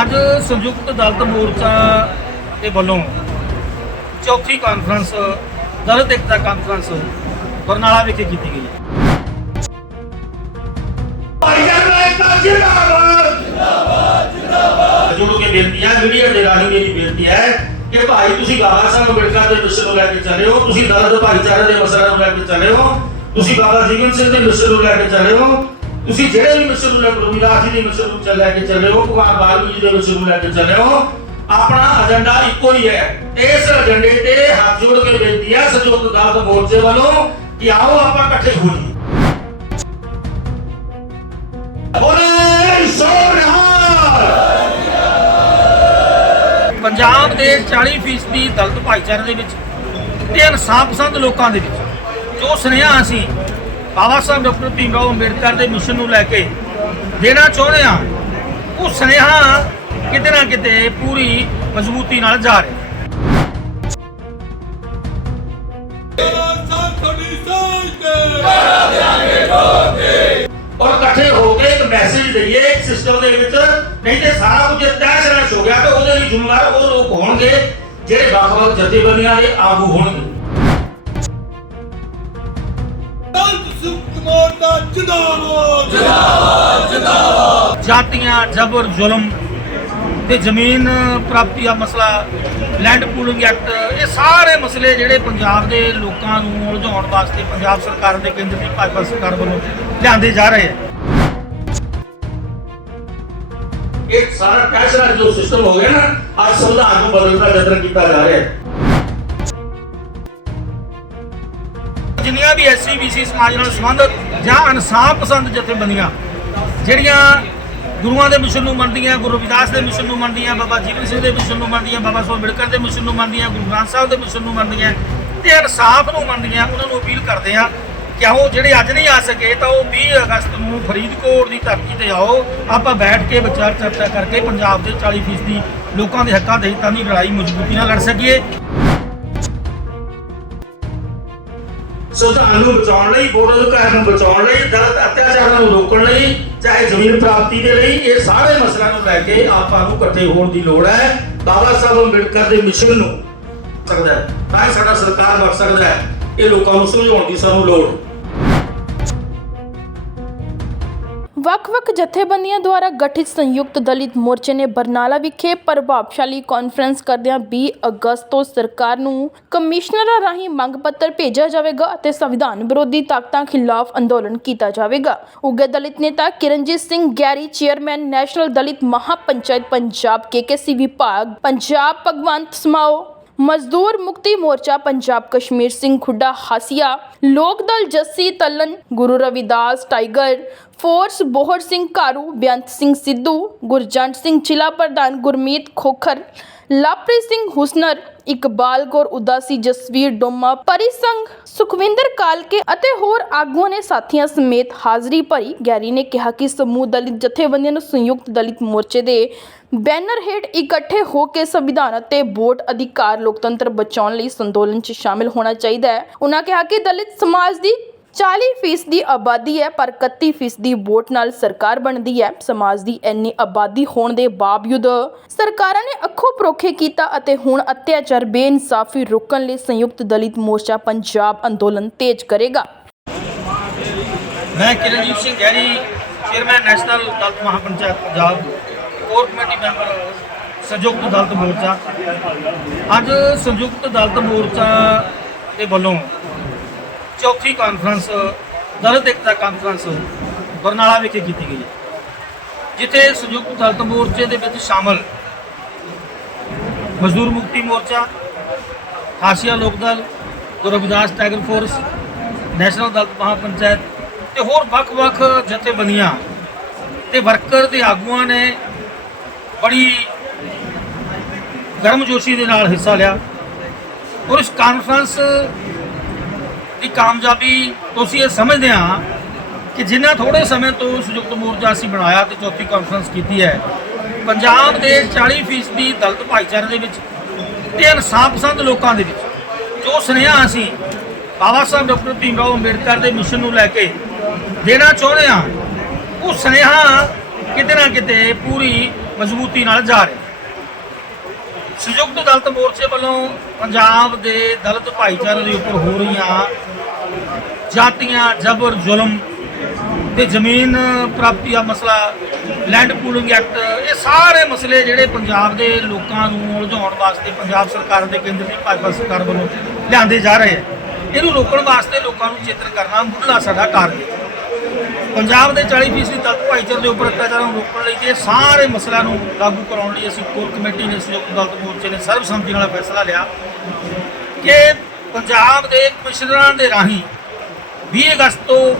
ਅੱਜ ਸੰਯੁਕਤ ਦਲਤ ਮੋਰਚਾ ਦੇ ਵੱਲੋਂ ਚੌਥੀ ਕਾਨਫਰੰਸ ਦਲਤ ਏਕਤਾ ਕਾਨਫਰੰਸ ਬਰਨਾਲਾ ਵਿਖੇ ਕੀਤੀ ਗਈ ਜੁੜ ਕੇ ਬੇਨਤੀ ਹੈ, ਮੀਡੀਆ ਦੇ ਰਾਹੀਂ ਮੇਰੀ ਬੇਨਤੀ ਹੈ ਕਿ ਭਾਈ ਤੁਸੀਂ ਬਾਬਾ ਸਾਹਿਬ ਅੰਬੇਡਕਰ ਦੇ ਵਿਸ਼ੇ ਨੂੰ ਲੈ ਕੇ ਚੱਲੇ ਹੋ, ਤੁਸੀਂ ਦਲਤ ਭਾਈਚਾਰੇ ਦੇ ਮਸਲਿਆਂ ਨੂੰ ਲੈ ਕੇ ਚੱਲੇ ਹੋ, ਤੁਸੀਂ ਬਾਬਾ ਜੀਵਨ ਸਿੰਘ ਦੇ ਵਿਸ਼ੇ ਨੂੰ ਲੈ ਕੇ ਚੱਲੇ ਹੋ ਤੁਸੀਂ ਜਿਹੜੇ ਵੀ ਮਿਸ਼ਨ ਨੂੰ ਜੀ ਦੇ ਮਿਸ਼ਨ ਨੂੰ ਲੈ ਕੇ ਚੱਲੇ ਹੋ ਭਗਵਾਨ ਬਾਲਮੀਕ ਦੇ ਮਿਸ਼ਨ ਲੈ ਕੇ ਚੱਲੇ ਹੋ, ਆਪਣਾ ਏਜੰਡਾ ਇੱਕੋ ਹੀ ਹੈ। ਇਸ ਏਜੰਡੇ ਤੇ ਹੱਥ ਜੋੜ ਕੇ ਬੇਨਤੀ ਹੈ ਸੰਯੁਕਤ ਦਲਿਤ ਮੋਰਚੇ ਵੱਲੋਂ ਕਿ ਆਓ ਆਪਾਂ ਇਕੱਠੇ ਹੋ ਪੰਜਾਬ ਦੇ 40% ਦਲਤ ਭਾਈਚਾਰੇ ਦੇ ਵਿੱਚ ਤੇ ਇਨਸਾਫ ਪਸੰਦ ਲੋਕਾਂ ਦੇ ਵਿੱਚ, ਜੋ ਸੁਨੇਹਾ ਅਸੀਂ ਬਾਬਾ ਸਾਹਿਬ ਡਾਕਟਰ ਭੀਮ ਰਾਓ ਅੰਬੇਡਕਰ ਦੇ ਮਿਸ਼ਨ ਨੂੰ ਲੈ ਕੇ ਦੇਣਾ ਚਾਹੁੰਦੇ ਹਾਂ, ਉਹ ਸੁਨੇਹਾ ਕਿਤੇ ਨਾ ਕਿਤੇ ਪੂਰੀ ਮਜ਼ਬੂਤੀ ਨਾਲ ਜਾ ਰਿਹਾ ਔਰ ਇਕੱਠੇ ਹੋ ਕੇ ਇੱਕ ਮੈਸੇਜ ਦਈਏ ਇੱਕ ਸਿਸਟਮ ਦੇ ਵਿੱਚ, ਨਹੀਂ ਤੇ ਸਾਰਾ ਕੁਝ ਤੈਸ਼ ਹੋ ਗਿਆ ਤੇ ਉਹਦੇ ਲਈ ਜ਼ਿੰਮੇਵਾਰ ਉਹ ਲੋਕ ਹੋਣਗੇ ਜਿਹੜੇ ਵੱਖ-ਵੱਖ ਜਥੇਬੰਦੀਆਂ ਦੇ ਆਗੂ ਹੋਣਗੇ। ਮੋਰਚਾ ਜਿੰਦਾਬਾਦ। ਜਾਤੀਆਂ, ਜ਼ਬਰ, ਜ਼ੁਲਮ ਤੇ ਜ਼ਮੀਨ ਪ੍ਰਾਪਤੀ ਦਾ ਮਸਲਾ ਲੈਂਡ ਪੂਲਿੰਗ ਐਕਟ ਇਹ ਸਾਰੇ ਮਸਲੇ ਜਿਹੜੇ ਪੰਜਾਬ ਦੇ ਲੋਕਾਂ ਨੂੰ ਉਲਝਾਉਣ ਵਾਸਤੇ ਪੰਜਾਬ ਸਰਕਾਰ ਦੇ ਕੇਂਦਰ ਦੀ ਭਾਜਪਾ ਸਰਕਾਰ ਵੱਲੋਂ ਲਿਆਂਦੇ ਜਾ ਰਹੇ ਹੈ। ਇਹ ਸਾਰਾ ਤੈਸ਼ ਜੋ ਸਿਸਟਮ ਹੋ ਗਿਆ ਨਾ ਅੱਜ ਸੰਵਿਧਾਨ ਨੂੰ ਬਦਲਣ ਦਾ ਯਤਨ ਕੀਤਾ ਜਾ ਰਿਹਾ ਹੈ। ਜਿੰਨੀਆਂ ਵੀ ਐਸਸੀ ਬੀਸੀ ਸਮਾਜ ਨਾਲ ਸੰਬੰਧਿਤ ਜਾਂ ਇਨਸਾਫ ਪਸੰਦ ਜਥੇਬੰਦੀਆਂ, ਜਿਹੜੀਆਂ ਗੁਰੂਆਂ ਦੇ ਮਿਸ਼ਨ ਨੂੰ ਮੰਨਦੀਆਂ, ਗੁਰੂ ਰਵਿਦਾਸ ਦੇ ਮਿਸ਼ਨ ਨੂੰ ਮੰਨਦੀਆਂ, ਬਾਬਾ ਜੀਵਨ ਸਿੰਘ ਦੇ ਮਿਸ਼ਨ ਨੂੰ ਮੰਨਦੀਆਂ, ਬਾਬਾ ਸਾਹਿਬ ਅੰਬੇਡਕਰ ਦੇ ਮਿਸ਼ਨ ਨੂੰ ਮੰਨਦੀਆਂ, ਗੁਰੂ ਗ੍ਰੰਥ ਸਾਹਿਬ ਦੇ ਮਿਸ਼ਨ ਨੂੰ ਮੰਨਦੀਆਂ ਤੇ ਇਨਸਾਫ ਨੂੰ ਮੰਨਦੀਆਂ, ਉਹਨਾਂ ਨੂੰ ਅਪੀਲ ਕਰਦੇ ਆ ਕਿ ਉਹ ਜਿਹੜੇ ਅੱਜ ਨਹੀਂ ਆ ਸਕੇ ਤਾਂ ਉਹ 20 ਅਗਸਤ ਨੂੰ ਫਰੀਦਕੋਟ ਦੀ ਧਰਤੀ ਤੇ ਆਓ। ਆਪਾਂ ਬੈਠ ਕੇ ਵਿਚਾਰ ਚਰਚਾ ਕਰਕੇ ਪੰਜਾਬ ਦੇ 40% ਲੋਕਾਂ ਦੇ ਹੱਕਾਂ ਦੇ ਹਿੱਤਾਂ ਦੀ ਲੜਾਈ ਮਜ਼ਬੂਤੀ ਨਾਲ ਲੜ ਸਕੀਏ। ਸੰਵਿਧਾਨ ਨੂੰ ਬਚਾਉਣ ਲਈ, ਬੋਰਡ ਅਧਿਕਾਰ ਨੂੰ ਬਚਾਉਣ ਲਈ ਦਲਿਤ ਅਤਿਆਚਾਰਾਂ ਨੂੰ ਰੋਕਣ ਲਈ, ਚਾਹੇ ਜ਼ਮੀਨ ਪ੍ਰਾਪਤੀ ਦੇ ਲਈ, ਇਹ ਸਾਰੇ ਮਸਲਿਆਂ ਨੂੰ ਲੈ ਕੇ ਆਪਾਂ ਨੂੰ ਇਕੱਠੇ ਹੋਣ ਦੀ ਲੋੜ ਹੈ। ਬਾਬਾ ਸਾਹਿਬ ਅੰਬੇਡਕਰ ਦੇ ਮਿਸ਼ਨ ਨੂੰ, ਸਕਦਾ ਹੈ। ਤਾਂ ਹੀ ਸਾਡਾ ਸਰਕਾਰ ਬਣ ਸਕਦਾ ਹੈ। ਇਹ ਲੋਕਾਂ ਨੂੰ ਸਮਝਾਉਣ ਦੀ ਸਾਨੂੰ ਲੋੜ। ਹੈ ਵੱਖ-ਵੱਖ ਜਥੇਬੰਦੀਆਂ ਦੁਆਰਾ ਗਠਿਤ ਸੰਯੁਕਤ ਦਲਿਤ ਮੋਰਚੇ ਨੇ ਬਰਨਾਲਾ ਵਿਖੇ ਪ੍ਰਭਾਵਸ਼ਾਲੀ ਕਾਨਫਰੰਸ ਕਰਦਿਆਂ 20 ਅਗਸਤ ਤੋਂ ਸਰਕਾਰ ਨੂੰ ਕਮਿਸ਼ਨਰਾਂ ਰਾਹੀਂ ਮੰਗ ਪੱਤਰ ਭੇਜਿਆ ਜਾਵੇਗਾ ਅਤੇ ਸੰਵਿਧਾਨ ਵਿਰੋਧੀ ਤਾਕਤਾਂ ਖਿਲਾਫ ਅੰਦੋਲਨ ਕੀਤਾ ਜਾਵੇਗਾ। ਉਗੇ ਦਲਿਤ ਨੇਤਾ Kiranjit Singh Garry, chairman national Dalit Mahapanchayat Punjab KKC ਵਿਭਾਗ, ਪੰਜਾਬ ਭਗਵੰਤ ਸਮਾਓ ਮਜ਼ਦੂਰ ਮੁਕਤੀ ਮੋਰਚਾ ਪੰਜਾਬ ਕਸ਼ਮੀਰ ਸਿੰਘ ਖੁੱਡਾ ਹਾਸੀਆ। ਲੋਕ ਦਲ ਜੱਸੀ ਤਲਨ, ਗੁਰੂ ਰਵਿਦਾਸ ਟਾਈਗਰ, ਫੋਰਸ ਬੋਹਰ ਸਿੰਘ ਕਾਰੂ ਬੇਅੰਤ ਸਿੰਘ ਸਿੱਧੂ, ਗੁਰਜੰਟ ਸਿੰਘ ਜ਼ਿਲ੍ਹਾ ਪ੍ਰਧਾਨ ਗੁਰਮੀਤ ਖੋਖਰ ਲਾਪ੍ਰੀਤ ਸਿੰਘ ਹੁਸਨਰ, ਇਕਬਾਲ ਕੌਰ ਉਦਾਸੀ, ਜਸਵੀਰ ਡੋਮਾ ਪਰੀ ਸੁਖਵਿੰਦਰ ਕਾਲਕੇ ਅਤੇ ਹੋਰ ਆਗੂਆਂ ਨੇ ਸਾਥੀਆਂ ਸਮੇਤ ਹਾਜ਼ਰੀ ਭਰੀ ਗੈਰੀ ਨੇ ਕਿਹਾ ਕਿ ਸਮੂਹ ਦਲਿਤ ਜਥੇਬੰਦੀਆਂ ਨੂੰ ਸੰਯੁਕਤ ਦਲਿਤ ਮੋਰਚੇ ਦੇ ਬੈਨਰ ਹੇਠ ਇਕੱਠੇ ਹੋ ਕੇ ਸੰਵਿਧਾਨ ਅਤੇ ਵੋਟ ਅਧਿਕਾਰ ਲੋਕਤੰਤਰ ਬਚਾਉਣ ਲਈ ਅੰਦੋਲਨ 'ਚ ਸ਼ਾਮਿਲ ਹੋਣਾ ਚਾਹੀਦਾ ਹੈ। ਉਹਨਾਂ ਕਿਹਾ ਕਿ ਦਲਿਤ ਸਮਾਜ ਦੀ 40% ਦੀ ਆਬਾਦੀ ਹੈ, ਪਰ 31% ਦੀ ਵੋਟ ਨਾਲ ਸਰਕਾਰ ਬਣਦੀ ਹੈ। ਸਮਾਜ ਦੀ ਇੰਨੀ ਆਬਾਦੀ ਹੋਣ ਦੇ ਬਾਵਜੂਦ ਸਰਕਾਰਾਂ ਨੇ ਅੱਖੋਂ ਪਰੋਖੇ ਕੀਤਾ ਅਤੇ ਹੁਣ ਅਤਿਆਚਾਰ ਬੇਇਨਸਾਫੀ ਰੋਕਣ ਲਈ ਸੰਯੁਕਤ ਦਲਿਤ ਮੋਰਚਾ ਪੰਜਾਬ ਅੰਦੋਲਨ ਤੇਜ਼ ਕਰੇਗਾ। ਮੈਂ Kiranjit Singh Garry chairman national Dalit Mahapanchayat Punjab, core committee member, Sanyukt Dalit Morcha. ਅੱਜ ਸੰਯੁਕਤ ਦਲਿਤ ਮੋਰਚਾ ਦੇ ਵੱਲੋਂ ਚੌਥੀ ਕਾਨਫਰੰਸ ਦਲਿਤ ਏਕਤਾ ਕਾਨਫਰੰਸ ਬਰਨਾਲਾ ਵਿਖੇ ਕੀਤੀ ਗਈ ਜਿੱਥੇ ਸੰਯੁਕਤ ਦਲਿਤ ਮੋਰਚੇ ਦੇ ਵਿੱਚ ਸ਼ਾਮਲ ਮਜ਼ਦੂਰ Mukti Morcha, Hashia Lok Dal Guru Ravidas tiger force, national Dalit Mahapanchayat ਤੇ ਹੋਰ ਵੱਖ-ਵੱਖ ਜਥੇਬੰਦੀਆਂ ਤੇ ਵਰਕਰ ਦੇ ਆਗੂਆਂ ਨੇ ਬੜੀ ਗਰਮਜੋਸ਼ੀ ਦੇ ਨਾਲ ਹਿੱਸਾ ਲਿਆ ਔਰ ਇਸ ਕਾਨਫਰੰਸ ਦੀ ਕਾਮਯਾਬੀ ਤੁਸੀਂ ਇਹ ਸਮਝਦੇ ਹਾਂ ਕਿ ਜਿੰਨਾ ਥੋੜੇ ਸਮੇਂ ਤੋਂ ਸੰਯੁਕਤ ਮੋਰਚਾ ਅਸੀਂ ਬਣਾਇਆ ਤੇ ਚੌਥੀ ਕਾਨਫਰੰਸ ਕੀਤੀ ਹੈ, ਪੰਜਾਬ ਦੇ 40% ਦੀ ਦਲਿਤ ਭਾਈਚਾਰੇ ਦੇ ਵਿੱਚ ਤੇ ਇਨਸਾਫ ਪਸੰਦ ਲੋਕਾਂ ਦੇ ਵਿੱਚ, ਜੋ ਸੁਨੇਹਾ ਅਸੀਂ ਬਾਬਾ ਸਾਹਿਬ ਡਾਕਟਰ ਭੀਮ ਰਾਓ ਅੰਬੇਡਕਰ ਦੇ ਮਿਸ਼ਨ ਨੂੰ ਲੈ ਕੇ ਦੇਣਾ ਚਾਹੁੰਦੇ ਹਾਂ, ਉਹ ਸੁਨੇਹਾ ਕਿਤੇ ਨਾ ਕਿਤੇ ਪੂਰੀ ਮਜ਼ਬੂਤੀ ਨਾਲ ਜਾ ਰਿਹਾ। ਸੰਯੁਕਤ ਦਲਤ ਮੋਰਚੇ ਵੱਲੋਂ ਪੰਜਾਬ ਦੇ ਦਲਤ ਭਾਈਚਾਰੇ ਦੇ ਉੱਪਰ ਹੋ ਰਹੀਆਂ ਜਾਤੀਆਂ ਜ਼ਬਰ ਜ਼ੁਲਮ ਤੇ ਜ਼ਮੀਨ ਪ੍ਰਾਪਤੀ ਦਾ ਮਸਲਾ ਲੈਂਡ ਪੂਲਿੰਗ ਐਕਟ ਇਹ ਸਾਰੇ ਮਸਲੇ ਜਿਹੜੇ ਪੰਜਾਬ ਦੇ ਲੋਕਾਂ ਨੂੰ ਉਲਝਾਉਣ ਵਾਸਤੇ ਪੰਜਾਬ ਸਰਕਾਰ ਦੇ ਕੇਂਦਰ ਦੀ ਭਾਜਪਾ ਸਰਕਾਰ ਵੱਲੋਂ ਲਿਆਂਦੇ ਜਾ ਰਹੇ ਹੈ ਇਹਨੂੰ ਰੋਕਣ ਵਾਸਤੇ ਲੋਕਾਂ ਨੂੰ ਚੇਤਨ ਕਰਨਾ ਮੁੱਢਲਾ ਸਾਡਾ ਟਾਰਗੇਟ ਹੈ ਪੰਜਾਬ ਦੇ 40% ਦਲਿਤ ਭਾਈਚਾਰੇ ਦੇ ਉੱਪਰ ਅਤਿਆਚਾਰਾਂ ਨੂੰ ਰੋਕਣ ਲਈ ਤੇ ਸਾਰੇ ਮਸਲਿਆਂ ਨੂੰ ਲਾਗੂ ਕਰਾਉਣ ਲਈ ਅਸੀਂ ਕੋਰ ਕਮੇਟੀ ਨੇ ਸੰਯੁਕਤ ਦਲਿਤ ਮੋਰਚੇ ਨੇ ਸਰਬਸੰਮਤੀ ਨਾਲ ਫੈਸਲਾ ਲਿਆ ਕਿ ਪੰਜਾਬ ਦੇ ਕਮਿਸ਼ਨਰਾਂ ਦੇ ਰਾਹੀਂ 20 ਅਗਸਤ ਤੋਂ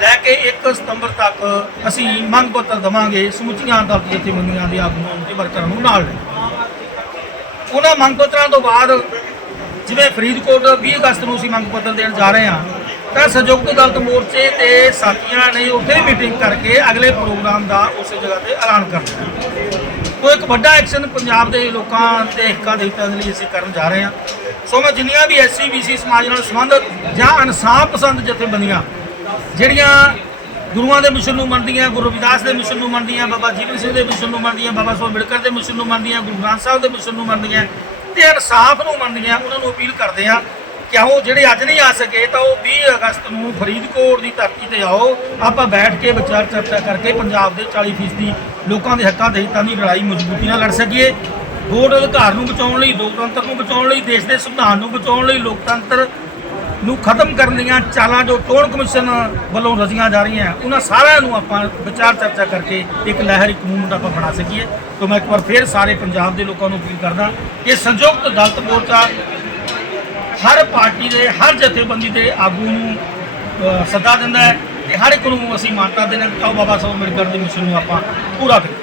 ਲੈ ਕੇ 1 ਸਤੰਬਰ ਤੱਕ ਅਸੀਂ ਮੰਗ ਪੱਤਰ ਦਵਾਂਗੇ, ਸਮੁੱਚੀਆਂ ਦਲਿਤ ਜਥੇਬੰਦੀਆਂ ਦੇ ਆਗੂਆਂ ਨੂੰ ਤੇ ਵਰਕਰਾਂ ਨੂੰ ਨਾਲ ਲੈ ਉਹਨਾਂ ਮੰਗ ਪੱਤਰਾਂ ਤੋਂ ਬਾਅਦ ਜਿਵੇਂ ਫਰੀਦਕੋਟ 20 ਅਗਸਤ ਨੂੰ ਅਸੀਂ ਮੰਗ ਪੱਤਰ ਦੇਣ ਜਾ ਰਹੇ ਹਾਂ ਤਾਂ ਸੰਯੁਕਤ ਦਲਿਤ ਮੋਰਚੇ ਤੇ ਸਾਥੀਆਂ ਨੇ ਉੱਥੇ ਮੀਟਿੰਗ ਕਰਕੇ ਅਗਲੇ ਪ੍ਰੋਗਰਾਮ ਦਾ ਉਸੇ ਜਗ੍ਹਾ ਤੇ ਐਲਾਨ ਕਰ ਦਿੱਤਾ। ਉਹ ਇੱਕ ਵੱਡਾ ਐਕਸ਼ਨ ਪੰਜਾਬ ਦੇ ਲੋਕਾਂ ਦੇ ਹਿੱਕਾਂ ਦੇ ਹਿੱਤਾਂ ਦੇ ਲਈ ਅਸੀਂ ਕਰਨ ਜਾ ਰਹੇ ਹਾਂ। ਸੋ ਮੈਂ ਜਿੰਨੀਆਂ ਵੀ ਐਸਸੀ ਬੀਸੀ ਸਮਾਜ ਨਾਲ ਸੰਬੰਧਿਤ ਜਾਂ ਇਨਸਾਫ ਪਸੰਦ ਜਥੇਬੰਦੀਆਂ, ਜਿਹੜੀਆਂ ਗੁਰੂਆਂ ਦੇ ਮਿਸ਼ਨ ਨੂੰ ਮੰਨਦੀਆਂ, ਗੁਰੂ ਰਵਿਦਾਸ ਦੇ ਮਿਸ਼ਨ ਨੂੰ ਮੰਨਦੀਆਂ, ਬਾਬਾ ਜੀਵਨ ਸਿੰਘ ਦੇ ਮਿਸ਼ਨ ਨੂੰ ਮੰਨਦੀਆਂ, ਬਾਬਾ ਸਾਹਿਬ ਅੰਬੇਡਕਰ ਦੇ ਮਿਸ਼ਨ ਨੂੰ ਮੰਨਦੀਆਂ, ਗੁਰੂ ਗ੍ਰੰਥ ਸਾਹਿਬ ਦੇ ਮਿਸ਼ਨ ਨੂੰ ਮੰਨਦੀਆਂ ਤੇ ਇਨਸਾਫ ਨੂੰ ਮੰਨਦੀਆਂ, ਉਹਨਾਂ ਨੂੰ ਅਪੀਲ ਕਰਦੇ ਆ ਕਿ ਜਿਹੜੇ ਅੱਜ ਨਹੀਂ ਆ ਸਕੇ ਤਾਂ ਉਹ 20 ਅਗਸਤ ਨੂੰ ਫਰੀਦਕੋਟ ਦੀ ਧਰਤੀ ਤੇ ਆਓ। ਆਪਾਂ ਬੈਠ ਕੇ ਵਿਚਾਰ ਚਰਚਾ ਕਰਕੇ ਪੰਜਾਬ ਦੇ 40% ਲੋਕਾਂ ਦੇ ਹੱਕਾਂ ਦੇ ਹਿੱਤਾਂ ਦੀ ਲੜਾਈ ਮਜ਼ਬੂਤੀ ਨਾਲ ਲੜ ਸਕੀਏ। ਵੋਟ ਅਧਿਕਾਰ ਨੂੰ ਬਚਾਉਣ ਲਈ, ਲੋਕਤੰਤਰ ਨੂੰ ਬਚਾਉਣ ਲਈ, ਦੇਸ਼ ਦੇ ਸੰਵਿਧਾਨ ਨੂੰ ਬਚਾਉਣ ਲਈ ਲੋਕਤੰਤਰ ਨੂੰ ਖਤਮ ਕਰਨ ਦੀਆਂ ਚਾਲਾਂ ਜੋ ਚੋਣ ਕਮਿਸ਼ਨ ਵੱਲੋਂ ਰਚੀਆਂ ਜਾ ਰਹੀਆਂ ਉਹਨਾਂ ਸਾਰਿਆਂ ਨੂੰ ਆਪਾਂ ਵਿਚਾਰ ਚਰਚਾ ਕਰਕੇ ਇੱਕ ਲਹਿਰ ਲਹਿਰੀ ਕਾਨੂੰਨ ਆਪਾਂ ਬਣਾ ਸਕੀਏ। ਤਾਂ ਮੈਂ ਇੱਕ ਵਾਰ ਫੇਰ ਸਾਰੇ ਪੰਜਾਬ ਦੇ ਲੋਕਾਂ ਨੂੰ ਅਪੀਲ ਕਰਦਾ ਕਿ ਸੰਯੁਕਤ ਦਲਿਤ ਮੋਰਚਾ ਹਰ ਪਾਰਟੀ ਦੇ, ਹਰ ਜਥੇਬੰਦੀ ਦੇ ਆਗੂ ਨੂੰ ਸੱਦਾ ਦਿੰਦਾ ਹੈ ਤੇ ਹਰ ਇੱਕ ਨੂੰ ਅਸੀਂ ਮਾਨਤਾ ਦੇਣਾ ਕਿ ਆਓ ਬਾਬਾ ਸਾਹਿਬ ਅੰਬੇਡਕਰ ਦੇ ਮਿਸ਼ਨ ਨੂੰ ਆਪਾਂ ਪੂਰਾ ਕਰੀਏ।